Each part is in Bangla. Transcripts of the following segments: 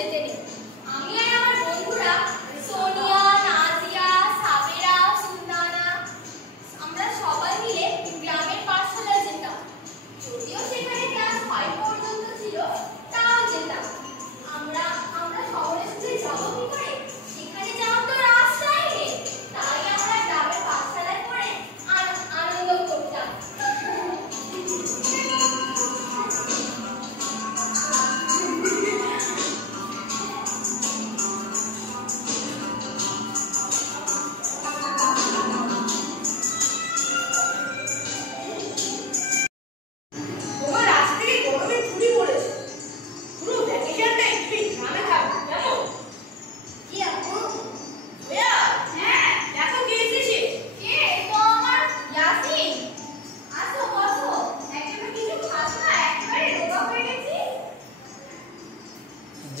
যেতে নেই। আমি আর আমার বন্ধুরা সোনিয়া, নাজিয়া, সাবেরা, সুলতানা আমরা সবাই মিলে গ্রামের পাঠশালায় যেতাম। যদিও সেখানে ক্লাস 5 পর্যন্ত ছিল, তাও যেতাম। আমরা শহরে স্কুলে যাবো কি করে? সেখানে যাওয়ার তো রাস্তাই নেই। তাই আমরা গ্রামের পাঠশালায় পড়ে আনন্দ করতাম।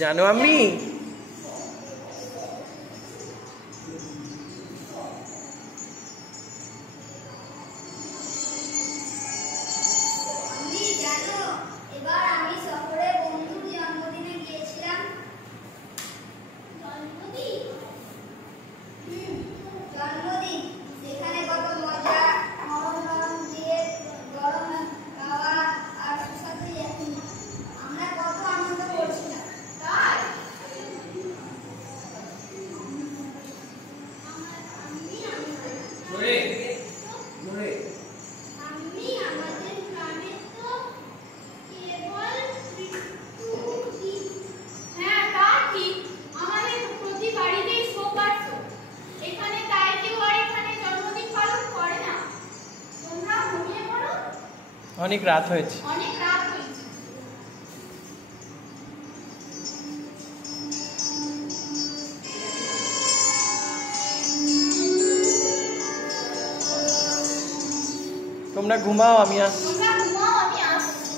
জানো আমি এবার আমি শহরে বন্ধুর জন্মদিনে গিয়েছিলাম। জন্মদিন সেখানে কত মজা, নরম দিয়ে গরম খাওয়া আর সুস্বাদু ইয়াকিনি। আমরা কত আনন্দ করছিলাম। তাই আমাদের গ্রামে তো কেবল হ্যাঁ তা ঠিক, আমাদের প্রতি বাড়িতেই শোক আছে। এখানে তাই কেউ আর এখানে জন্মদিন পালন করে না। তোমরা ঘুমিয়ে পড়ো, অনেক রাত হয়েছে। অনেক রাত হয়েছে। তোমরা ঘুমাও, আমি আসছি। তোমরা ঘুমাও, আমি আসছি।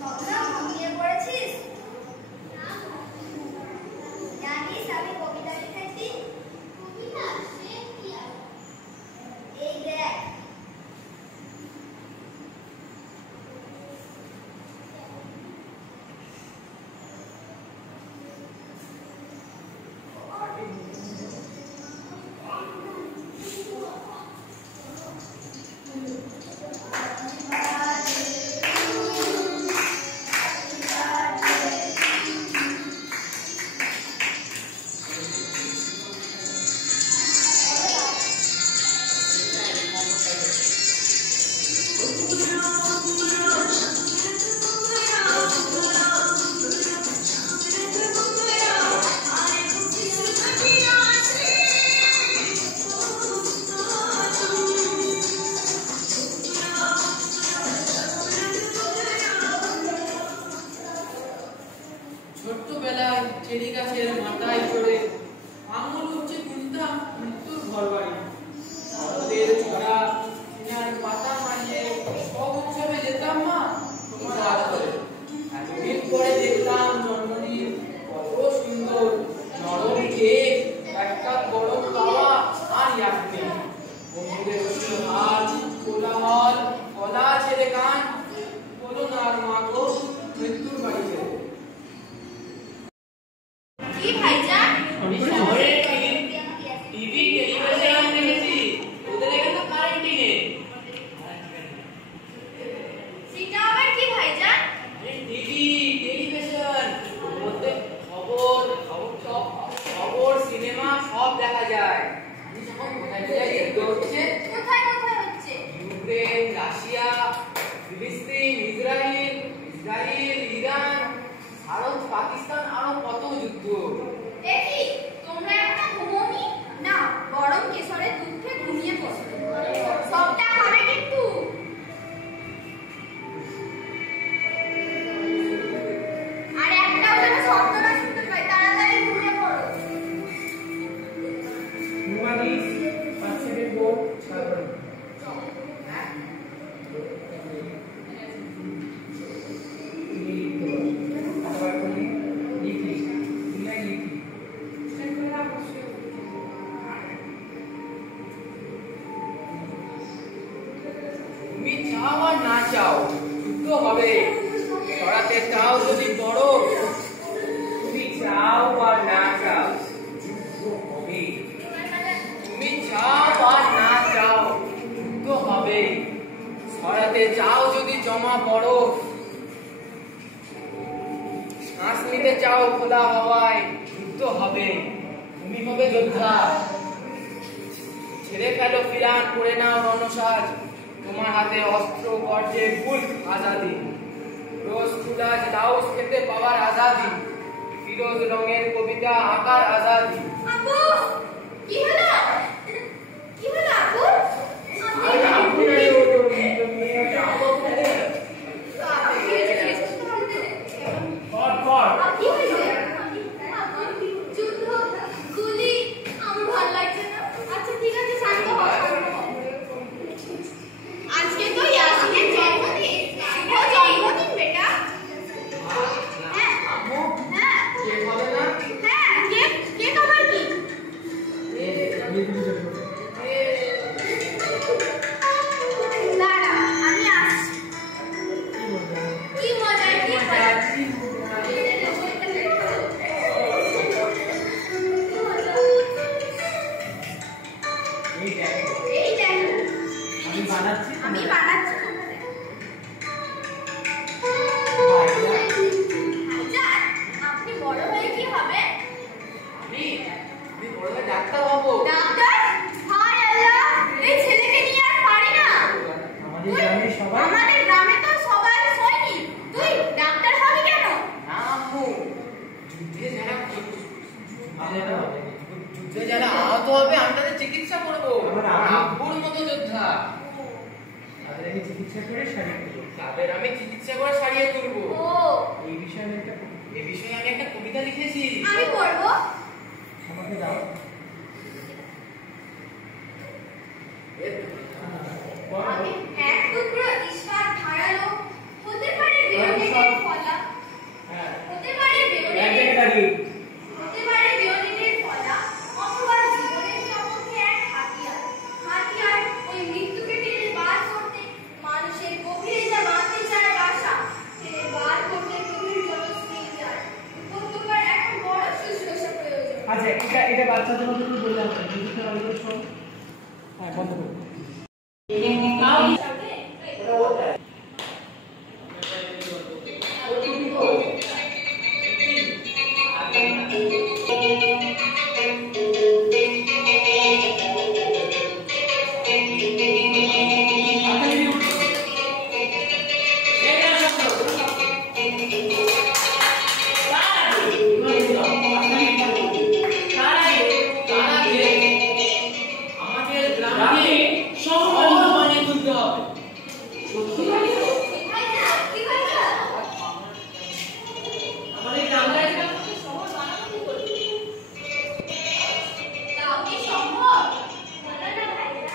তোমরা ঘুমিয়ে পড়েছিস? জানিস আমি কবিতা লিখেছি। কবিতা সে কি আর এই দেখ। ছোট্টবেলায় চেরি গাছের মাথায় চড়ে আঙুল উঠছে গুনতাম মৃত্যুর ঘর বাড়ি। শরতের ছড়া সিনার পাতা মারিয়ে সব উৎসবে যেতাম মা তোমার হাত ধরে। এতদিন পরে দেখলাম জন্মদিন কত সুন্দর, নরম কেক, একটা গরম খাওয়া আর ইয়াকনি। বন্ধুদের হচ্ছিল হাত, কোলাহল, গলা ছেড়ে গান, বলো না আর মা গো মৃত্যুর বাড়ি ছেড়ে। কি ভাইজান? আমি শহরে টিভি টেলিভিশন দেখেছি, ওদের এখানে তো কারেন্টই নেই। সেটা আবার কি ভাইজান? টিভি টেলিভিশন মধ্যে খবর সিনেমা সব দেখা যায়। আমি যখন কোথায় কোথায় দেখতে হচ্ছে, কোথায় কোথায় হচ্ছে? ইউক্রেন, রাশিয়া, ফিলিস্তিন, ইসরায়েল, ইরান, ভারত, পাকিস্তান, আরো কত যুদ্ধ। দেখি তোমরা এখনো ঘুমোনি না? গরম কেশরের দুধ খেয়ে ঘুমিয়ে পড়ো। সবটা খাবে কিন্তু। আর একটাও যেন শব্দ না শুনতে পাই। তাড়াতাড়ি ঘুমিয়ে পড়ো। ঘুমানিস 5 সেকেন্ড বোর্ড ছাড়ো। লিখি হবে। সরাতে চাও যদি বড়, তুমি চাও বা না চাও যুদ্ধ হবে। তুমি চাও বা না চাও যুদ্ধ হবে। সরাতে চাও যদি জমা বড়, শ্বাস নিতে চাও খোলা হওয়ায় যুদ্ধ হবে। তুমি হবে যোদ্ধা। ছেড়ে ফেলো ফিরান, করে নাও রণসাজ। তোমার হাতে অস্ত্র গর্জে ফুল আজাদি। রোজ ফুলাজ লাউস খেতে পাওয়ার আজাদি। ফিরোজ রঙের কবিতা আঁকার আজাদি। আপু কি হলো? কি হলো আপু? আরে আপনি না রে, ও তো নিয়ে যাবো ফেলে কর কি হয়েছে? যুদ্ধ, গুলি, আমার ভালো লাগছে না। আচ্ছা ঠিক আছে, শান্ত হও, শান্ত হও। আজকে তো ইয়াসিনের জন্মদিন। শুভ জন্মদিন বেটা। হ্যাঁ আম্মু হ্যাঁ কেক হবে না? হ্যাঁ, কেক আবার কি? দাঁড়া, আমি আসছি। কি মজা, কি মজা। এই দেখো এই দেখো, আমি বানাচ্ছি আমি বানাচ্ছি। ভাইজান, আপনি বড় হয়ে কি হবে? আমি বড় হয়ে ডাক্তার হবো। ডাক্তার? হায় আল্লাহ, এই ছেলেকে নিয়ে আর পারি না। আমাদের গ্রামের সবাই আমাদের গ্রামে তো সবাই সৈনিক, তুই ডাক্তার হবি কেন? না আম্মু, যুদ্ধে যারা আমাদের না হবে। যুদ্ধে যারা আহত হবে আমি তাদের চিকিৎসা করবো। আমার আমার আব্বু- আব্বুর মতো যোদ্ধা। তাদেরকে চিকিৎসা করে সারিয়ে দেবো। তাদের আমি চিকিৎসা করে সারিয়ে তুলবো। ও, এই বিষয়ে আমি একটা এ বিষয়ে আমি একটা কবিতা লিখেছি। আমি পড়বো। আমাকে দাও। আমি এক টুকরো ইস্পাত ধারালো, হতে পারে বেয়োনেটের ফলা, হ্যাঁ হতে পারে বেয়োনেটের, একদিন গাড়ি হতে পারে বেয়োনেটের ফলা, অথবা জীবনের সপক্ষে এক হাতিয়ার। হাতিয়ার ওই মৃত্যুকে টেনে বার করতে, মানুষের গভীরে যা বাঁধতে চায় বাসা, টেনে বার করতে গভীর জনশ্রী যায়। উপত্যকার এখন বড় শুশ্রূষা প্রয়োজন। আচ্ছা এটা বাচ্চাদের মধ্যে তুমি বললাম না, মিউজিকটা ভালো করে শোন। হ্যাঁ বন্ধ করো। আমাদের গ্রামকে শহর বানিয়ে তুলতে হবে। কি হয়েছে? আমাদের গ্রামকে শহর বানাবো কি করে? তাও কি সম্ভব? বলো না ভাইরা।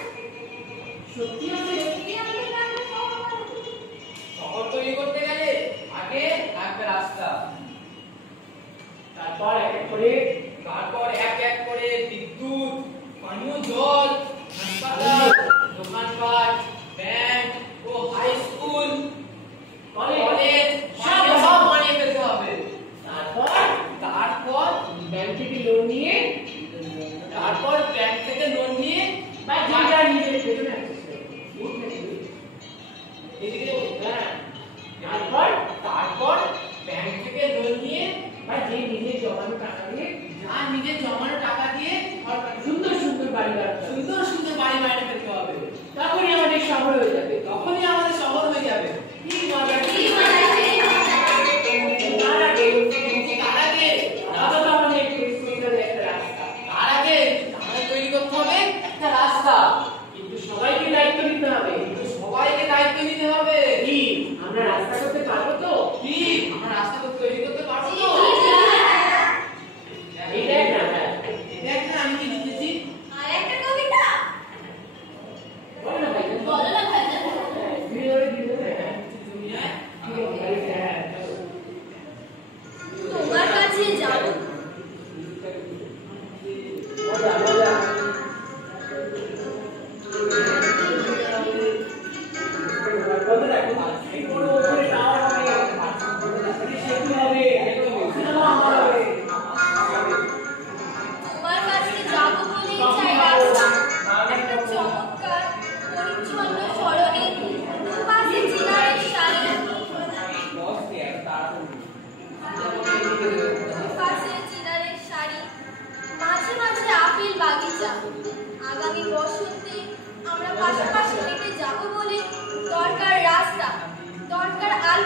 সত্যি সত্যি আমাদের গ্রামে শহর বানাবো? শহর তৈরি করতে গেলে আগে লাগবে রাস্তা, তারপর তারপর এক এক করে বিদ্যুৎ, পানীয় জল, হাসপাতাল, দোকানপাট, ব্যাংক ও হাই স্কুল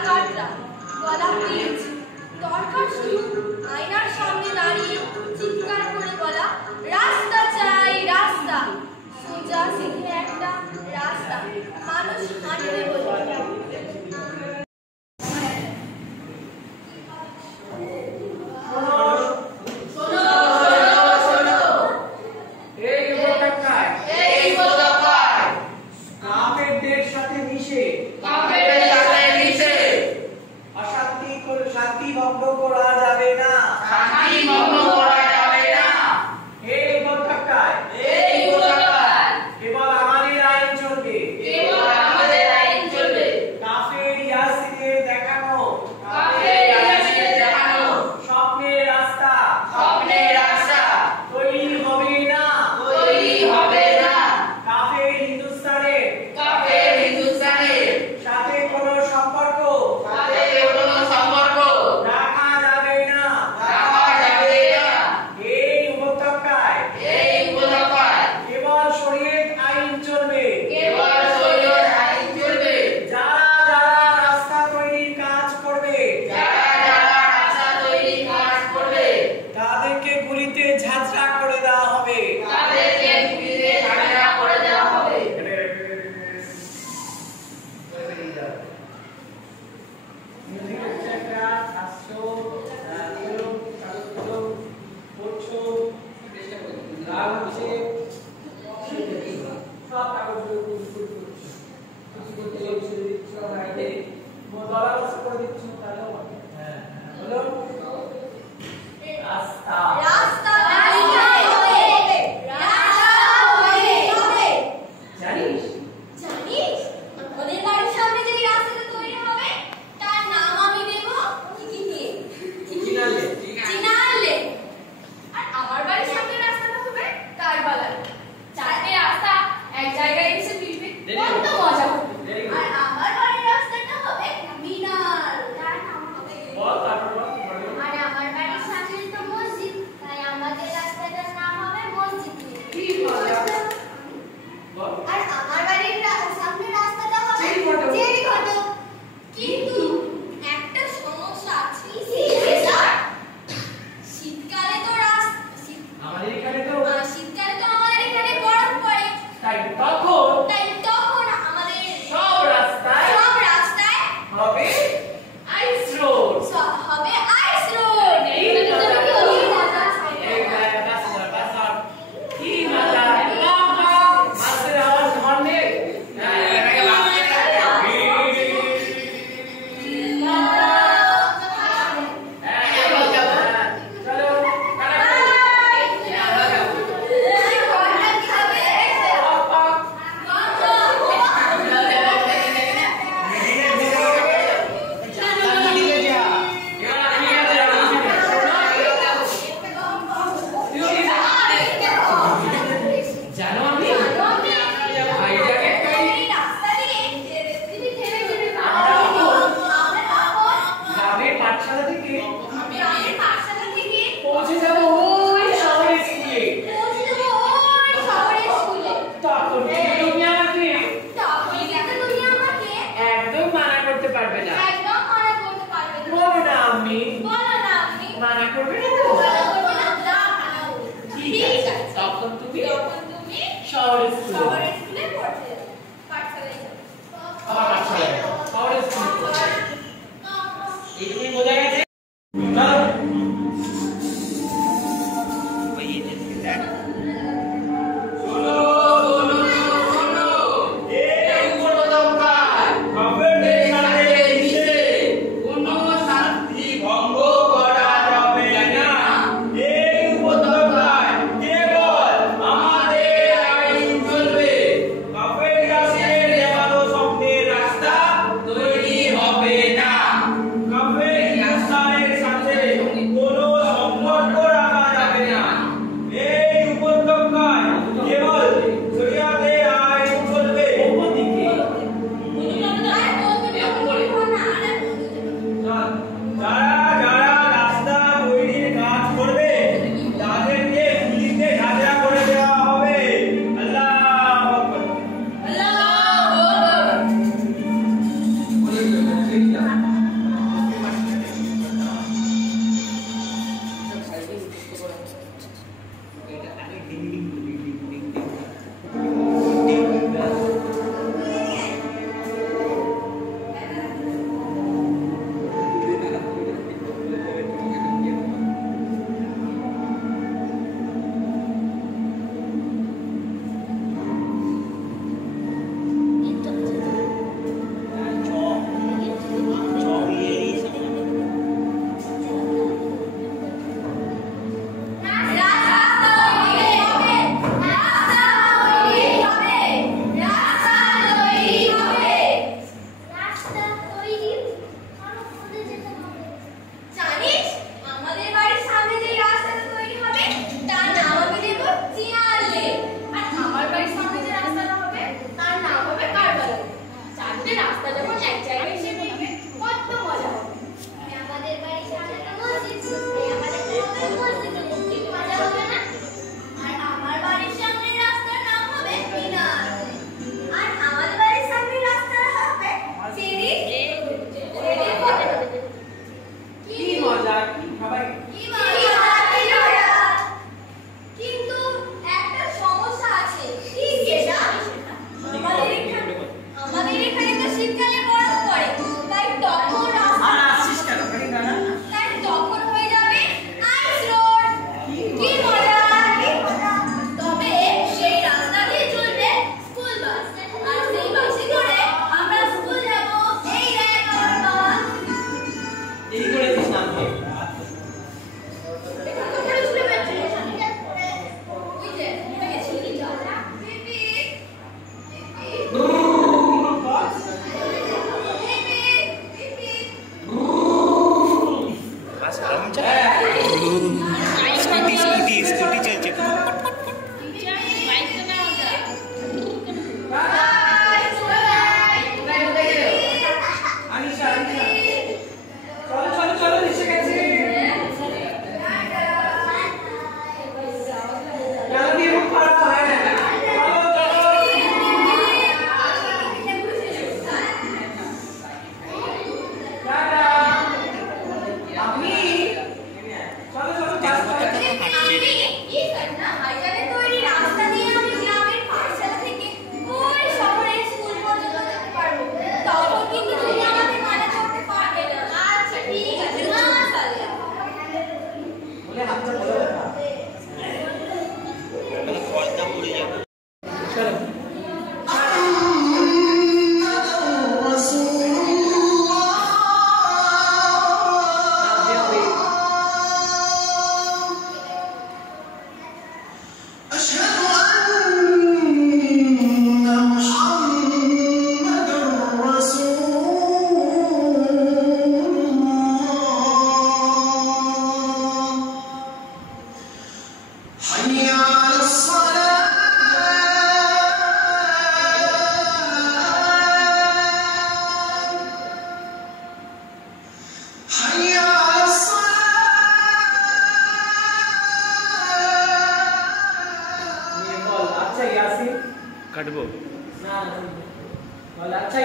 কাটরা, গলা পিচ, দরকার শুধু আয়নার সামনে দাঁড়িয়ে চিৎকার করে বলা, রাস্তা চাই রাস্তা, সোজা সিধে একটা রাস্তা, মানুষ হাঁটবে বলে।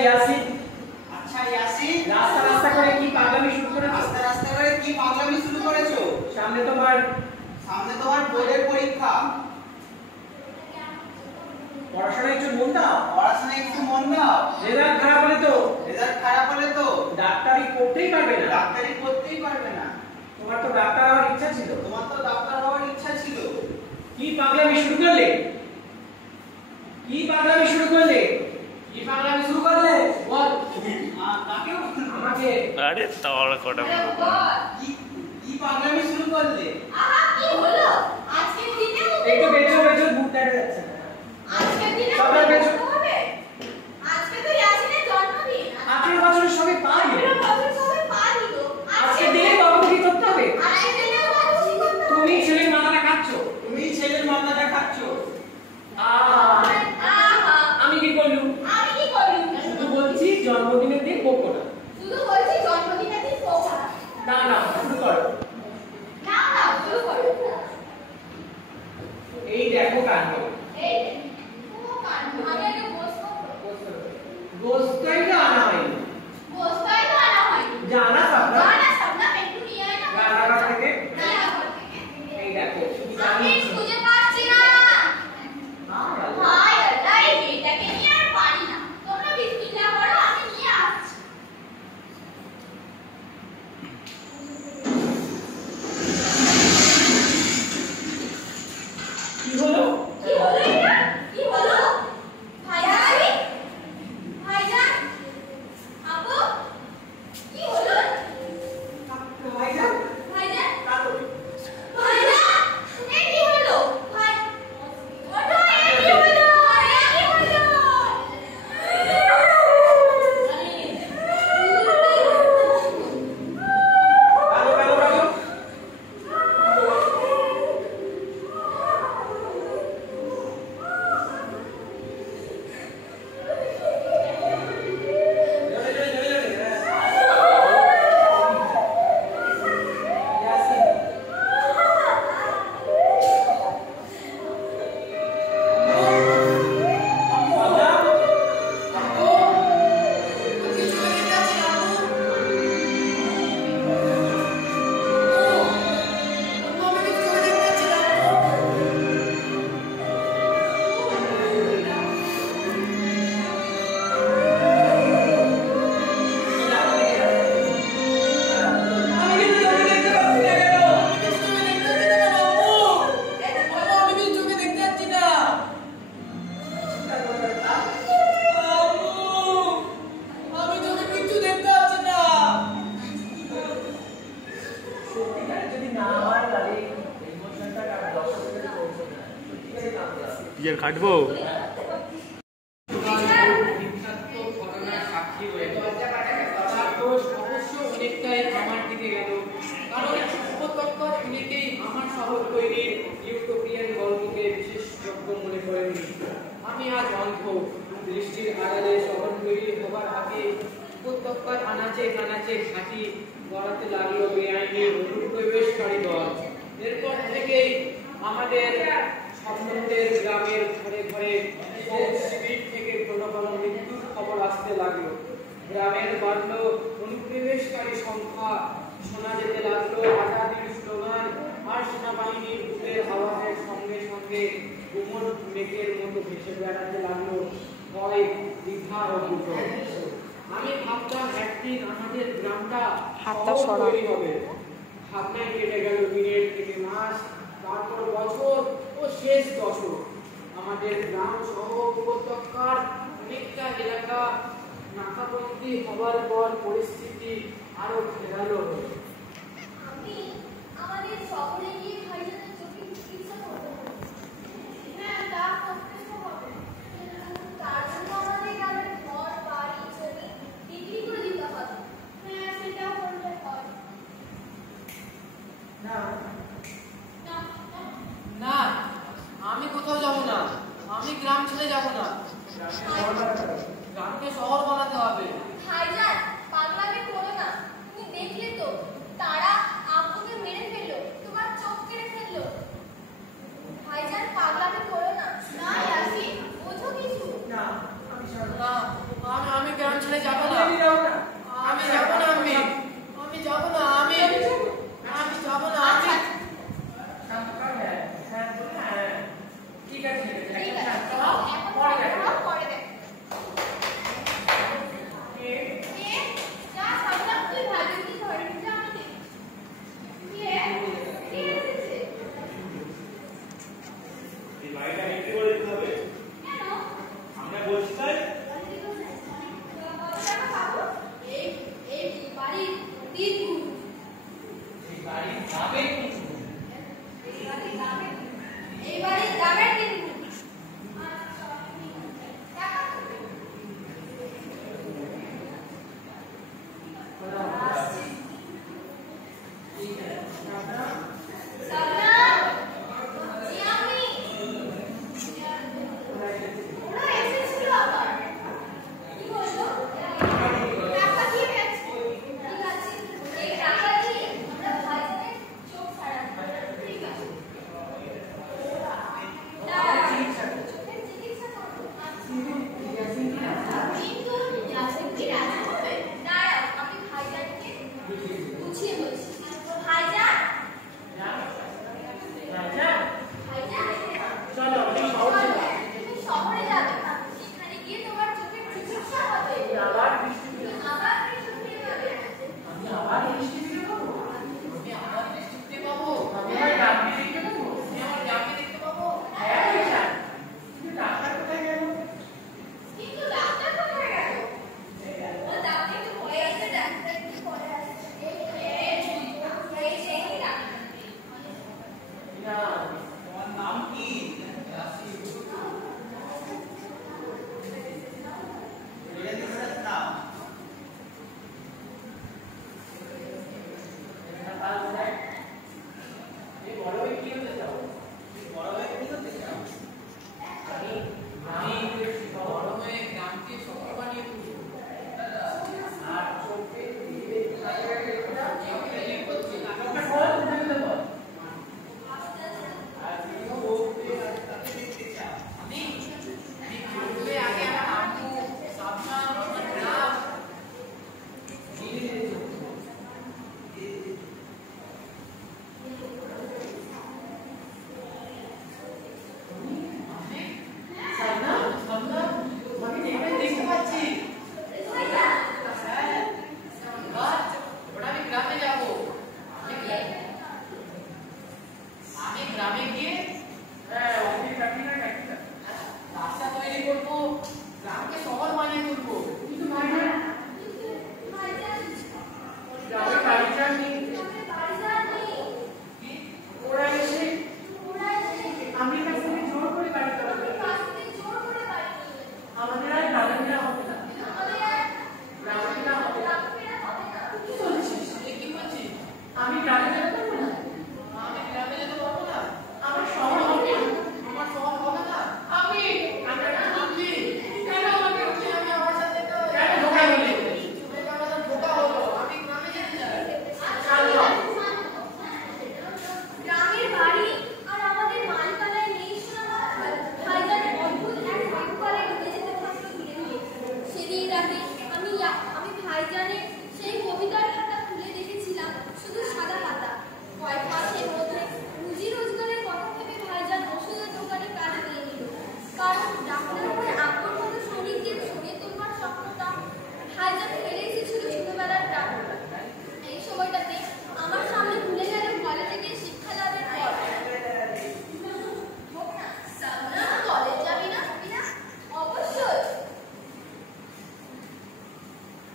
ইয়াসিন, আচ্ছা ইয়াসিন, রাস্তা রাস্তা করে কি পাগলামি শুরু করেছো? রাস্তা রাস্তা করে কি পাগলামি শুরু করেছো? সামনে তোমার বোর্ডের পরীক্ষা, পড়াশোনায় একটু মন দাও। পড়াশোনায় একটু মন দাও। রেজাল্ট খারাপ হলে তো ডাক্তারি করতেই পারবে না। তোমার তো ডাক্তার হওয়ার ইচ্ছা ছিল। কি পাগলামি শুরু করলে? বল। কাকেও আমাকে। আরে তাওয়ার কটা কি পাগলামি শুরু করলে? আহা কি হলো আজকের দিনে একটু বেঁচো মুখ দেখা যাচ্ছে না। আজকের দিনে সবাই বেঁচো। হবে আজকে তো ইয়াসিনের জন্মদিন 18 বছরের সবাই পায়। 18 বছর সবাই পা দিল আজকে দিনে বাবু কি করতে হবে? আর এই দিনে বাবু কি করতে হবে? তুমি ছেলের মাথাটা খাচ্ছো। আহা আমি কি করলুম? শুধু বলছি জন্মদিনের দিন বকো না। শুধু বলছি জন্মদিনের দিন পোকা না শুরু করো। না শুরু করো এই দেখো কাণ্ড। এই ও কান আমি আগে বসবো গোস্তাই তো আনা হয়নি। বসতাই তো আনা হয়নি জানা সাবনা জানা সামনে একটু নিয়ে আয় না রান্নাঘর থেকে। রান্নাঘর থেকে এই দেখো শুধু আমি জানি খুঁজে পাচ্ছি না ভাই আল্লাহ এই মেয়েটাকে নিয়ে আর পারি না তোমরা বিসমিল্লাহ করো আমি নিয়ে আসছি কি হলো? এটা কি হলো ভাইজান ভাইজান আপু কি হলো ভাইজান ভাইজান কাটো। ভাইজান এই কি হলো ভাই ওটা এই কি হলো এই কি হলো কাটো। টিয়ার কাটবো। ঘটনার সাক্ষী হয়ে তার দোষ অবশ্য অনেকটাই আমার দিকে গেল, কারণ উপত্যকার অনেকেই আমার শহর তৈরির ইউটোপিয়ান গল্পকে বিশেষ যোগ্য মনে করেনি। আমি আজ অন্ধ, দৃষ্টির আড়ালে শহর তৈরি হবার আগে উপত্যকার আনাচে কানাচে ঘাঁটি গড়াতে লাগলো বেআইনি অনুপ্রবেশকারী দল। এরপর থেকেই আমাদের স্বপ্নদের গ্রামের ঘরে ঘরে শিবির থেকে কোনো কোনো মৃত্যুর খবর আসতে লাগলো। গ্রামের বাড়লো অনুপ্রবেশকারী সংখ্যা, শোনা যেতে লাগলো আজাদির স্লোগান, আর সেনাবাহিনীর বুটের আওয়াজের সঙ্গে সঙ্গে গুমর মেঘের মতো ভেসে বেড়াতে লাগলো ভয়, দ্বিধা ও দুটো। আমি ভাবতাম একদিন আমাদের গ্রামটা শহর তৈরি হবে। ভাবনায় কেটে গেল দিনের থেকে মাস, তারপর বছর ও শেষ দশক। আমাদের গ্রাম সহ উপত্যকার অনেকটা এলাকা নাকাবন্দি হবার পর পরিস্থিতি আরো ঘেরালো হলো। আমি আমাদের শহরে গিয়ে ভাইজানের চোখে চিকিৎসা করতে হবে। হ্যাঁ তা করতে তো হবে। তার জন্য আমাদের গ্রামের ঘর বাড়ি জমি বিক্রি করে দিতে হবে। হ্যাঁ সেটাও করতে হয়। না না না, আমি কোথাও যাব না, আমি গ্রাম ছেড়ে যাব না, গ্রামকে শহর বানাতে হবে। ভাইজান পাগলামি করো না। তুমি দেখলে তো তারা আব্বুকে মেরে ফেললো, তোমার চোখ কেটে ফেললো।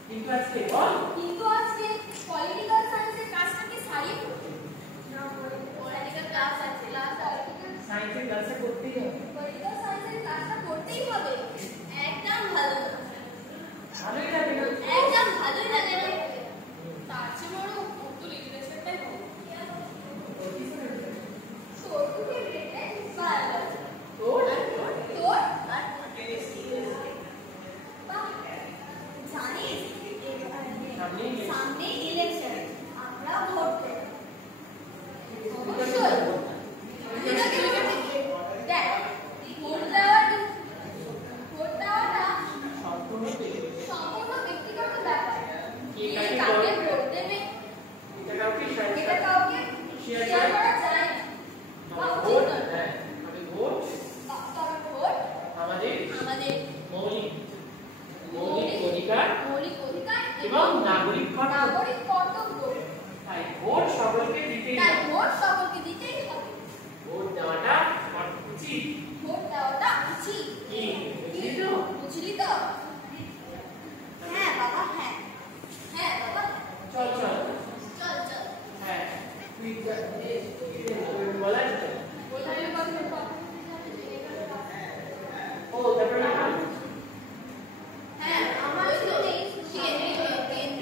কিন্তু আজকে বল কিন্তু আজকে পলিটিক্যাল সায়েন্সের ক্লাসটাকে সারিয়ে পড়তে না পলিটিক্যাল ক্লাস আছে সায়েন্সের ক্লাসে করতেই হবে। পলিটিক্যাল সায়েন্সের ক্লাসটা করতেই হবে। একদম ভালো না, ভালোই লাগে না। একদম ভালোই লাগে না। তার চেয়ে বড় উর্দু লিটারেচারটাই ভালো। তোর তো ফেভারিট রে বায়োলজি। তোর তোর আর বাহ, জানিস সামনে ইলেকশন, আমরা ভোট দেব। অবশ্যই দেখ, ভোট দেওয়াটা সম্পূর্ণ ব্যক্তিগত ব্যাপার। কে কাকে ভোট দেবে এটা কাউকে শেয়ার করা যায় না বা উচিত নয়। তবে ভোট আমাদের আমাদের মৌলিক অধিকার অধিকার এবং নাগরিক কর্তব্য। তাই ভোট সকলকে দিতেই তাই হবে। ভোট সকলকে দিতেই হবে। ভোট দেওয়াটা উচিত। ভোট দেওয়াটা উচিত। কি বুঝলি তো? বুঝলি তো? হ্যাঁ বাবা, হ্যাঁ হ্যাঁ বাবা, চল চল চল চল। হ্যাঁ তুই বলা যেত। ও তারপরে হ্যাঁ আমার জন্য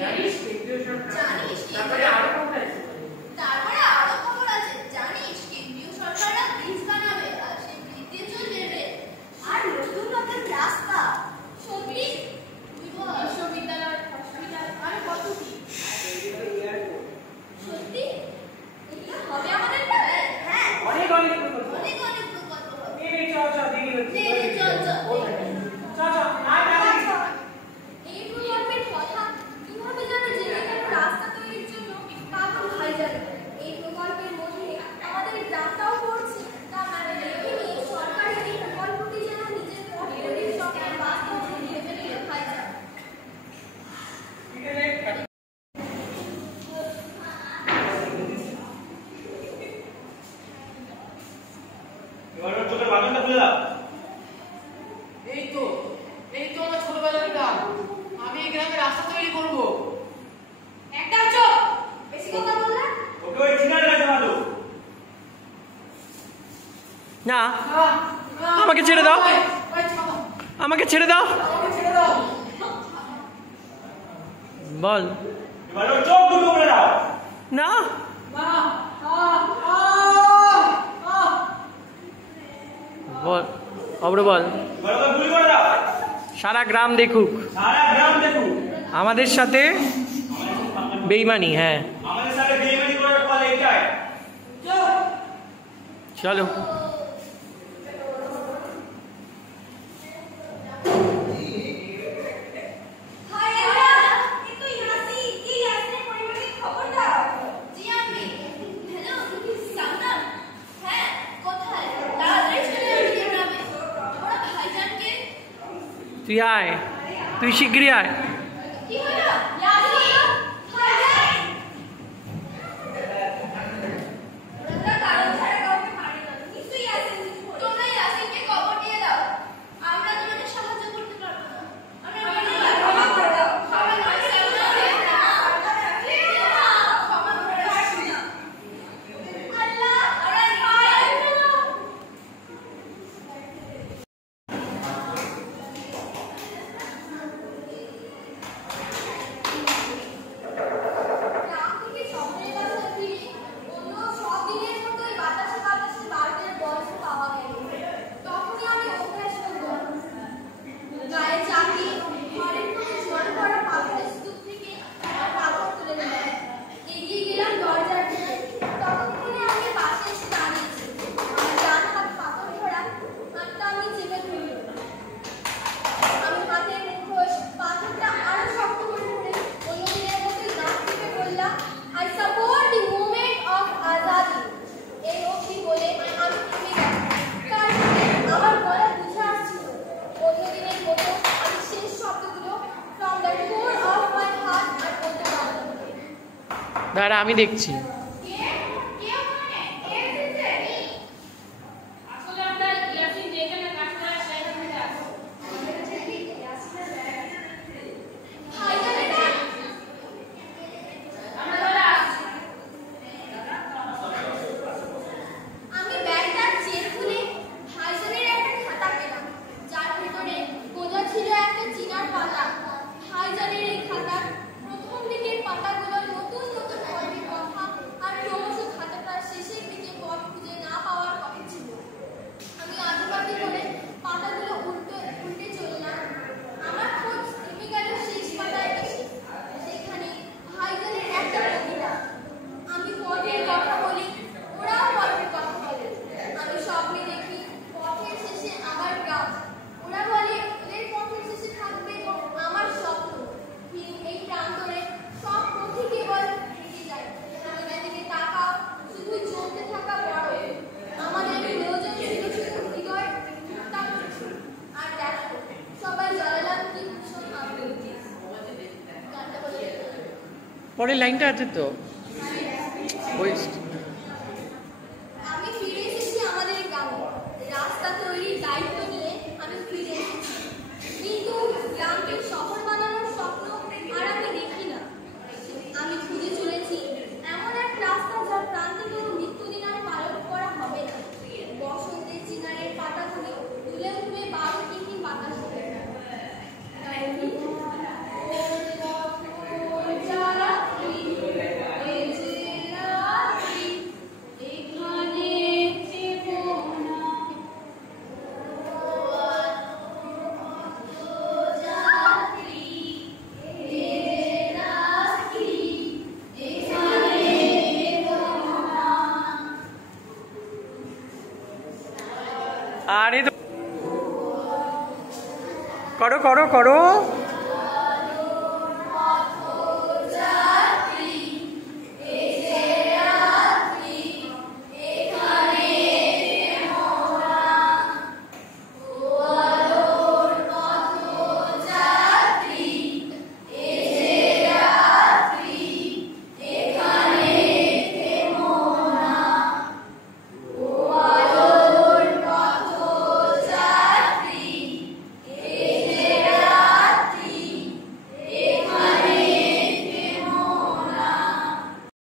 জানিস কেন্দ্রীয় সরকার জানিস তারপরে আরো কথা আছে। তারপরে আরো খবর আছে। জানিস কেন্দ্রীয় সরকাররা ব্রিজ বানাবে আর সেই ব্রিজে চলবে রেল আর নতুন নতুন রাস্তা। সত্যি বিশ্ববিদ্যালয়, হসপিটাল আর কত কি। সত্যি এগুলো হবে আমাদের বেলায়? হ্যাঁ, অনেক অনেক প্রকল্প। অনেক অনেক প্রকল্প হবে। এই চল চল দেরি হচ্ছে। চল চল চল চল আয় আয়। এই প্রকল্পের কথা কিভাবে যেন জেনে গেল রাস্তা তৈরির জন্য পাগল হয়ে যাবে। এই প্রকল্পের মধ্যে আমাদের গ্রামটাও পড়ছে। তা মানে দেখে নিয়ে সরকারের এই প্রকল্পটি যেন নিজের পরিবারের সঙ্গে বাস্তব ভেবে নিয়ে খাই যায়। এবার ওর চোখের বাঁধনটা খুলে দাও। এই তো আমার ছোটবেলার গ্রাম। আমি এই গ্রামে রাস্তা তৈরি করব। একদম চুপ, বেশি কথা বললে ওকে ওই চিনার কাছে বাঁধো। না, আমাকে ছেড়ে দাও। আমাকে ছেড়ে দাও। বল। এবার ওর চোখ দুটো খুলে দাও। না, বল অব্র বল। এবার ওকে গুলি করে দাও। সারা গ্রাম দেখুক সারা গ্রাম দেখুক আমাদের সাথে বেইমানি। হ্যাঁ আমাদের সাথে বেইমানি করার ফল এটাই। চলো। हाय यार, ये तो यासी, ये यासी परिवार की खबर दाও। জি আমি। হ্যালো, সামনা। হ্যাঁ, কোথায়? তাড়াতাড়ি চলে আসি গ্রামে। আমরা ভাইজানকে তুই আয়, তুই শিগগিরই আয়। কি হলো? ইয়াসি, ভাইজান। ওরা কারণ ছাড়া কাউকে মারে না। নিশ্চয়ই ইয়াসিন। তোমরা ইয়াসিনকে খবর দিয়ে দাও। আমরা তোমাদের সাহায্য করতে পারবো না। আমরা ক্ষমা করে দাও। ক্ষমা করে দাও। ক্ষমা করে দাও। আল্লাহ, আরে ভাই। গ্রাম থেকে শহরের বাসায় ফিরে অন্য সব দিনের মতোই বাতাসে বাতাসে বারোটের বয়স পাওয়া গেল। তখনই আমি অভ্যাস করলাম। গায়ে চাপি ঘরের মধ্যে জোয়ান করা পাথরের স্তূপ থেকে আমার পাথর তুলে নিলাম। এগিয়ে গেলাম দরজার দিকে। ততক্ষণে আমি পাশে এসে দাঁড়িয়েছি। আমার ডান হাত পাথর ধরা, হাতটা আমি চেপে ধরলাম। আমি হাতের মুঠোয় পাথরটা আরো শক্ত করে ধরে অন্য দিনের মতোই দাঁত টিপে বললাম, I support the movement of Azadi. এই অবধি বলে আমি থেমে গেলাম। তার মানে আমার গলা বুঝে আসছিল। অন্য দিনের মতো আমি শেষ শব্দগুলো from the core of my heart আর বলতে পারলাম না। দাঁড়া, আমি দেখছি। আসলে আমরা ইয়াসিন যেখানে কাজ করে সেখানে যাবো। ভাইজানেরা পরের লাইনটা আছে তো ওই আমি ফিরে এসেছি আমাদের গ্রামে। রাস্তা তৈরির দায়িত্ব নিয়ে আমি ফিরে এসেছি, কিন্তু গ্রামকে শহর বানানোর স্বপ্ন আর আমি দেখি না। আমি খুঁজে চলেছি এমন এক রাস্তা যার প্রান্তে কোনো মৃত্যুদিন আর পালন করা হবে না। বসন্তের চিনারের পাতাগুলো তুলে উঠবে 12 টিকির বাতাসে। আরে তো করো করো করো